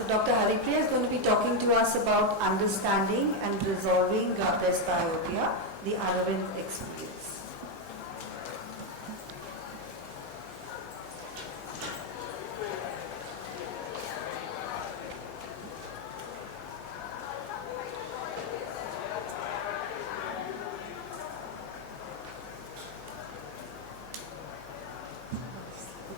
So Dr. Haripriya is going to be talking to us about understanding and resolving presbyopia, the Aravind experience.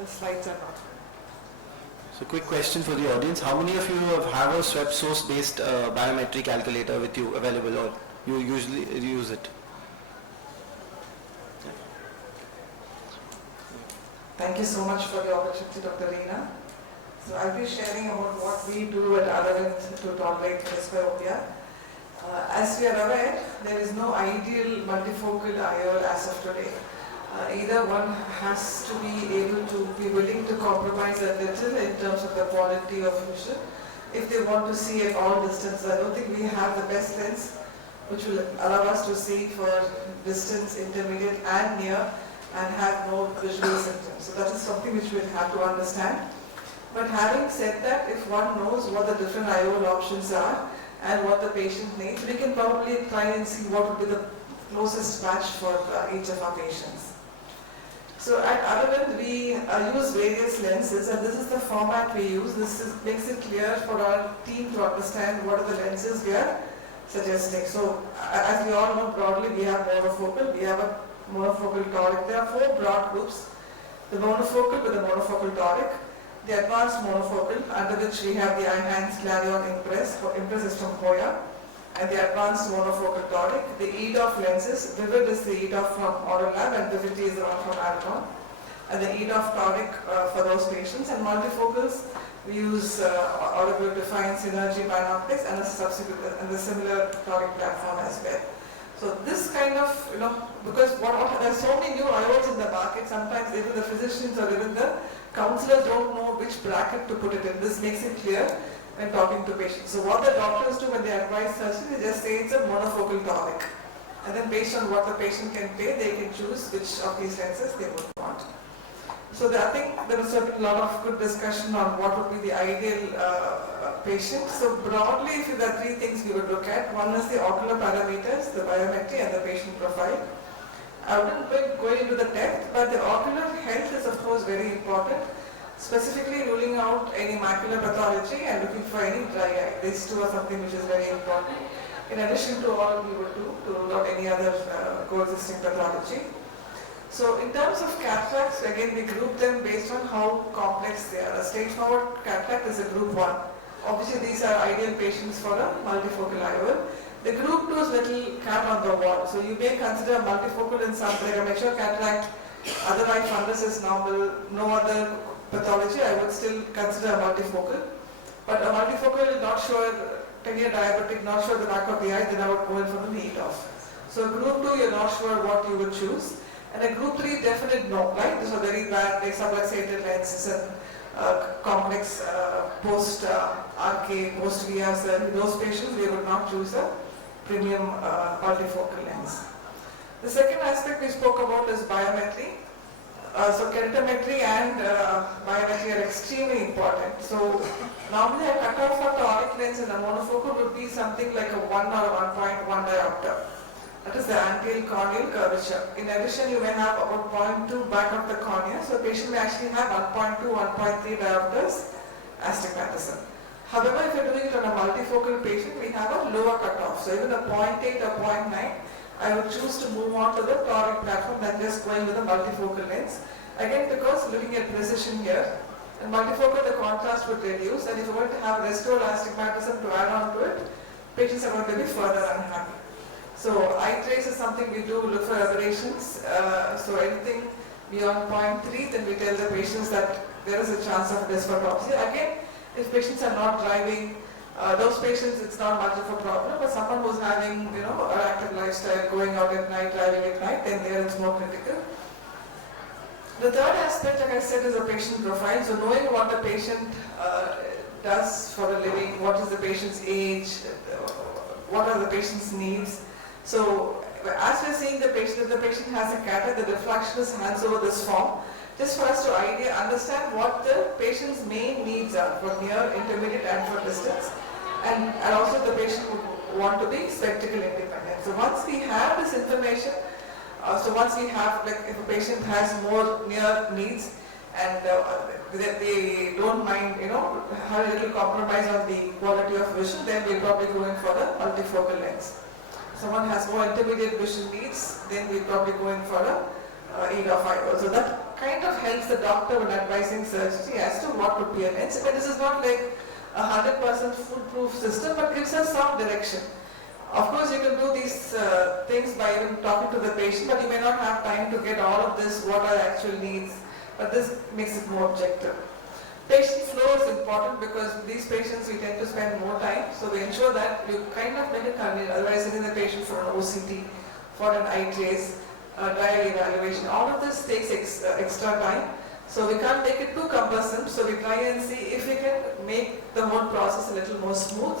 The slides are not. So quick question for the audience. How many of you have a web source based biometry calculator with you available, or you usually use it? Thank you so much for the opportunity, Dr. Reena. So I'll be sharing about what we do at Aravind to tolerate presbyopia. As we are aware, there is no ideal multifocal IOL as of today. Either one has to be able to be willing to compromise a little in terms of the quality of vision if they want to see at all distance. I don't think we have the best lens which will allow us to see for distance, intermediate and near and have no visual symptoms. So that is something which we have to understand. But having said that, if one knows what the different IOL options are and what the patient needs, we can probably try and see what would be the closest match for each of our patients. So at Aravind, we use various lenses, and this is the format we use. Makes it clear for our team to understand what are the lenses we are suggesting. So as we all know, broadly we have monofocal, we have a monofocal toric. There are four broad groups: the monofocal with the monofocal toric, the advanced monofocal, under which we have the enhanced Clarion Impress, or Impress is from Hoya, and the advanced monofocal toric. The EDOF lenses, Vivid is the EDOF from Aurolab and Vivity is the one from Alcon. And the EDOF toric for those patients. And multifocals, we use Audible Define Synergy Binoculars and the similar toric platform as well. So this kind of, because there are so many new IOLs in the market, sometimes even the physicians or even the counselors don't know which bracket to put it in. This makes it clear when talking to patients. So what the doctors do when they advise surgery, they just say it's a monofocal toric. And then based on what the patient can pay, they can choose which of these lenses they would want. So I think there was a lot of good discussion on what would be the ideal patient. So broadly, if there are three things we would look at. One is the ocular parameters, the biometry and the patient profile. I wouldn't go into the depth, but the ocular health is of course very important. Specifically ruling out any macular pathology and looking for any dry eye. These two are something which is very important. In addition to all we would do to rule out any other coexisting pathology. So in terms of cataracts, again we group them based on how complex they are. A straightforward cataract is a group 1. Obviously these are ideal patients for a multifocal IOL. The group 2 is little cat on the wall. So you may consider multifocal in some, like a mature cataract, other eye fundus is normal, no other pathology, I would still consider a multifocal. But a multifocal, not sure, 10-year diabetic, not sure the back of the eye, then I would go in for the EDOF. So group 2, you're not sure what you would choose. And a group 3, definite no, right? These are very bad, like subluxated lenses and complex post-RK, post-VSL. Those patients, we would not choose a premium multifocal lens. The second aspect we spoke about is biometry. So keratometry and biometry are extremely important. So normally a cutoff for toric lens in a monofocal would be something like a 1 or a 1.1 diopter. That is the anterior corneal curvature. In addition, you may have about 0.2 back of the cornea. So a patient may actually have 1.2, 1.3 diopters astigmatism. However, if you're doing it on a multifocal patient, we have a lower cutoff. So even a 0.8 or 0.9, I would choose to move on to the toric platform than just going with a multifocal lens. Again, because looking at precision here, in multifocal the contrast would reduce, and if you're going to have residual astigmatism to add on to it, patients are going to be further unhappy. So eye trace is something we do look for aberrations. So anything beyond 0.3, then we tell the patients that there is a chance of dysphotopsia. Again, if patients are not driving, those patients, it's not much of a problem, but someone who's having, an active lifestyle, going out at night, driving at night, then there it's more critical. The third aspect, like I said, is a patient profile. So knowing what the patient does for a living, what is the patient's age, what are the patient's needs. So as we're seeing the patient, if the patient has a cataract, the diffraction is hands over this form. just for us to understand what the patient's main needs are for near, intermediate and for distance, and also the patient would want to be spectacle independent. So once we have this information, once we have, like if a patient has more near needs and they don't mind, have a little compromise on the quality of vision, then we'll probably go in for the multifocal lens. Someone has more intermediate vision needs, then we'll probably go in for a EDOF IOL. So that kind of helps the doctor when advising surgery as to what would be a lens. But this is not like a 100% foolproof system, but gives us some direction. Of course, you can do these things by even talking to the patient, but you may not have time to get all of this, what are actual needs, but this makes it more objective. Patient flow is important because these patients we tend to spend more time, so we ensure that you kind of make it convenient, otherwise sending the patient for an OCT, for an eye trace, trial evaluation, all of this takes extra time. So we can't make it too cumbersome, so we try and see if we can make the whole process a little more smooth.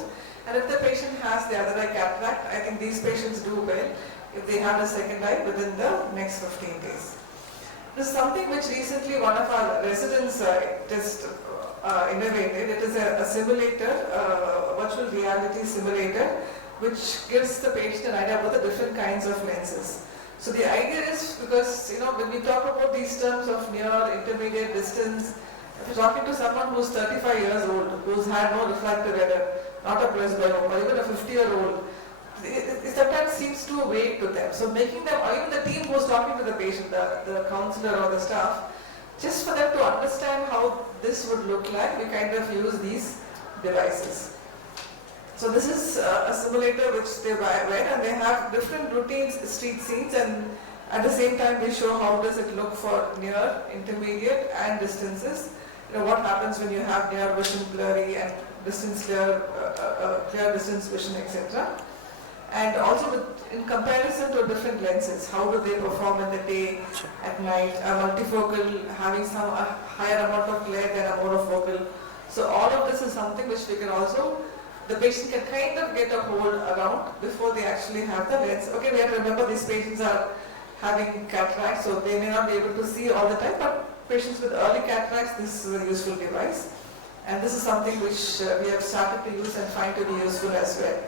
And if the patient has the other eye cataract, I think these patients do well if they have a second eye within the next 15 days. This is something which recently one of our residents just innovated. It is a simulator, virtual reality simulator, which gives the patient an idea about the different kinds of lenses. So the idea is, because when we talk about these terms of near, intermediate, distance, if you're talking to someone who's 35 years old, who's had no refractive error, not a presbyopia, even a 50-year-old, it sometimes seems too vague to them. So making them, or even the team who's talking to the patient, the counselor or the staff, just for them to understand how this would look like, we kind of use these devices. So this is a simulator which they wear, and they have different routines, street scenes, and at the same time we show how does it look for near, intermediate and distances. What happens when you have near vision blurry and distance clear, clear distance vision, etc. And also in comparison to different lenses, how do they perform in the day, at night, a multifocal having some higher amount of glare than a monofocal. So all of this is something which we can also, the patient can kind of get a hold around before they actually have the lens. Okay, we have to remember these patients are having cataracts, so they may not be able to see all the time, but patients with early cataracts, this is a useful device. And this is something which we have started to use and find to be useful as well.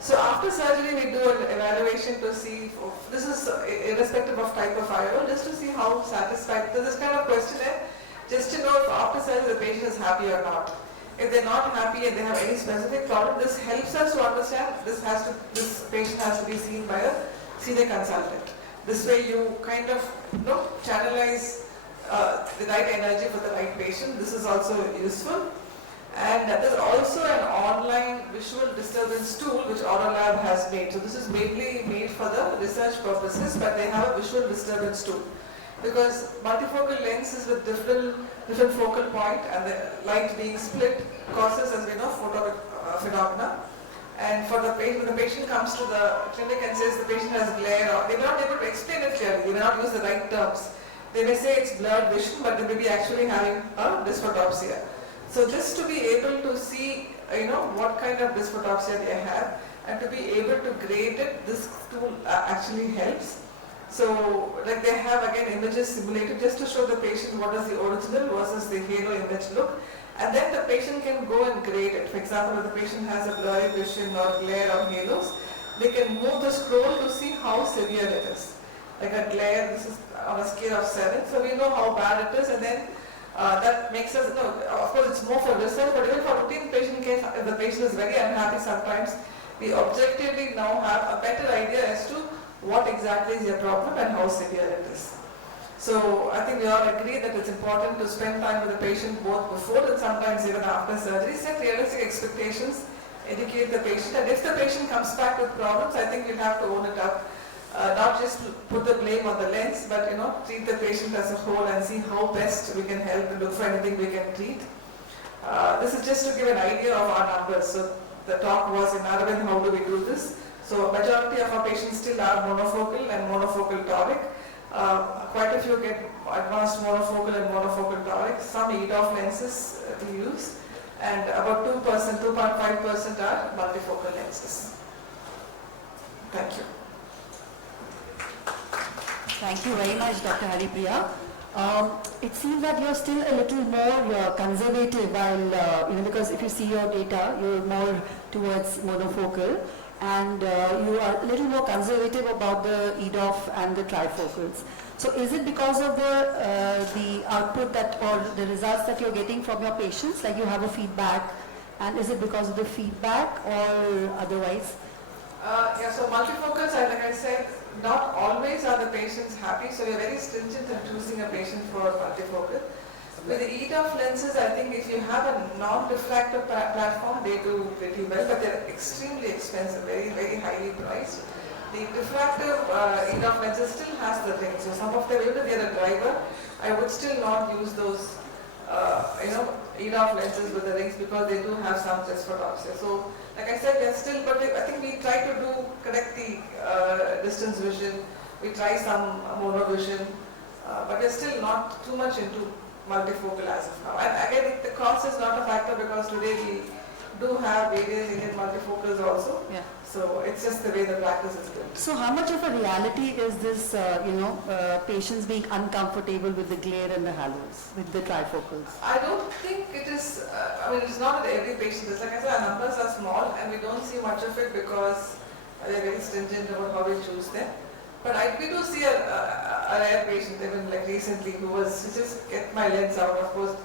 So after surgery, we do an evaluation to see, this is irrespective of type of IOL, just to see how satisfied, so this kind of questionnaire, just to know if after surgery the patient is happy or not. If they're not happy and they have any specific problem, this helps us to understand this patient has to be seen by a senior consultant. This way you kind of channelize the right energy for the right patient. This is also useful. And there's also an online visual disturbance tool which AuroLab has made. So this is mainly made for the research purposes, but they have a visual disturbance tool. Because multifocal lenses with different focal point and the light being split causes, as we know, photopic phenomena. And for the patient, when the patient comes to the clinic and says the patient has glare, or they may not be able to explain it clearly, they may not use the right terms. They may say it's blurred vision, but they may be actually having a dysphotopsia. So just to be able to see, what kind of dysphotopsia they have, and to be able to grade it, this tool actually helps. So, like they have again images simulated just to show the patient what does the original versus the halo image look, and then the patient can go and grade it. For example, if the patient has a blurry vision or glare or halos, they can move the scroll to see how severe it is. Like a glare, this is on a scale of 7, so we know how bad it is, and then that makes us, of course it's more for research, but even for routine patient case, if the patient is very unhappy sometimes, we objectively now have a better idea as to what exactly is your problem and how severe it is. So I think we all agree that it's important to spend time with the patient both before and sometimes even after surgery, set realistic expectations, educate the patient, and if the patient comes back with problems, I think we'll have to own it up. Not just put the blame on the lens, but treat the patient as a whole and see how best we can help and look for anything we can treat. This is just to give an idea of our numbers. So the talk was in Aravind, how do we do this? So majority of our patients still are monofocal and monofocal toric. Quite a few get advanced monofocal and monofocal toric. Some EDOF lenses we use, and about 2%, 2.5% are multifocal lenses. Thank you. Thank you very much, Dr. Haripriya. It seems that you're still a little more conservative while, because if you see your data, you're more towards monofocal and you are a little more conservative about the EDOF and the trifocals. So is it because of the output that or the results that you're getting from your patients, like you have a feedback, and is it because of the feedback or otherwise? Yeah, so multifocals, like I said, not always are the patients happy, so we're very stringent in choosing a patient for multifocal. With the EDOF lenses, I think if you have a non-refractive platform, they do pretty well, but they're extremely expensive, very, very highly priced. The refractive EDOF lenses still has the thing, so some of them, even if they're a driver, I would still not use those, EDOF lenses with the rings because they do have some dysphotopsia. So, like I said, they're still, but I think we try to correct the distance vision, we try some mono vision, but we're still not too much into multifocal as of now. And again, the cost is not a factor because today we do have various Indian multifocals also. Yeah. So it's just the way the practice is built. So how much of a reality is this, patients being uncomfortable with the glare and the halos, with the trifocals? I don't think it is, it's not that every patient is. Like I said, our numbers are small and we don't see much of it because they're very stringent about how we choose them. But we do see a rare patient, even like recently, who just get my lens out, of course,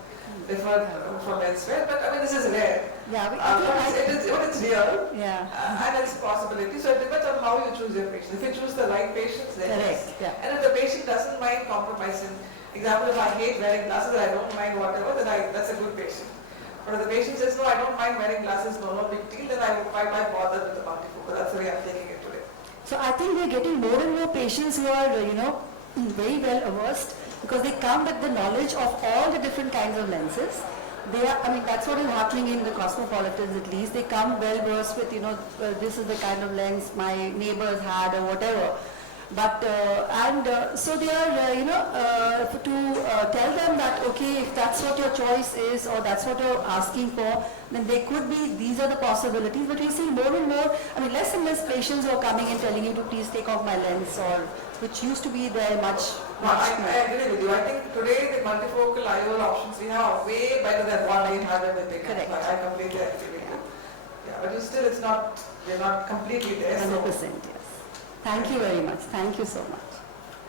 referred from elsewhere. But this is rare. Yeah, it's real. Yeah. And it's a possibility. So it depends on how you choose your patient. If you choose the right patients, then Correct. yes. Yeah. And if the patient doesn't mind compromising, example, if I hate wearing glasses, I don't mind whatever, then that's a good patient. But if the patient says, no, I don't mind wearing glasses, no big deal, then why bother with the multifocal? That's the way I'm taking it today. So I think we're getting more and more patients who are, very well versed because they come with the knowledge of all the different kinds of lenses. They are, that's what is happening in the cosmopolitans at least. They come well versed with, this is the kind of lens my neighbors had or whatever. But, so they are, to tell them that, okay, if that's what your choice is or that's what you're asking for, then they could be, these are the possibilities. But we see more and more, less and less patients who are coming and telling you to please take off my lens, or which used to be there much I agree with you. I think today the multifocal IOL options we have are way better than what we had with the Correct. I completely agree with you. Yeah, but we're not completely there. 100%, yes. Thank you very much. Thank you so much.